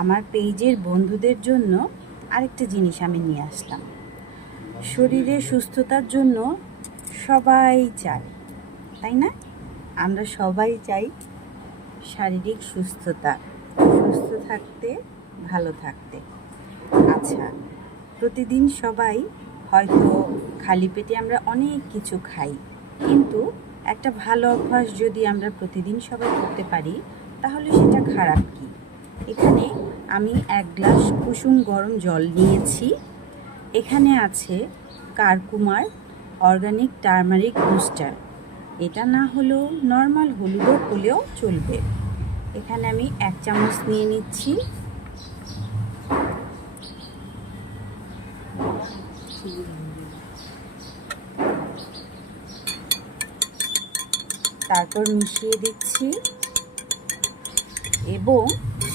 আমার পেজের বন্ধুদের জন্য আরেকটা জিনিস আমি নিয়ে আসলাম। শরীরের সুস্থতার জন্য সবাই চায়, তাই না? আমরা সবাই চাই শারীরিক সুস্থতা, সুস্থ থাকতে, ভালো থাকতে। আচ্ছা, প্রতিদিন সবাই হয়তো খালি পেটে আমরা অনেক কিছু খাই, কিন্তু একটা ভালো অভ্যাস যদি আমরা প্রতিদিন সবাই করতে পারি তাহলে সেটা খারাপ কি? এখানে আমি 1 গ্লাস কুসুম গরম জল নিয়েছি। এখানে আছে কারকুমার অর্গানিক টারমারিক বুস্টার। এটা না হলেও নর্মাল হলুদও হলেও চলবে। এখানে আমি 1 চামচ নিয়ে নিচ্ছি। তারপর মিশিয়ে দিচ্ছি এবং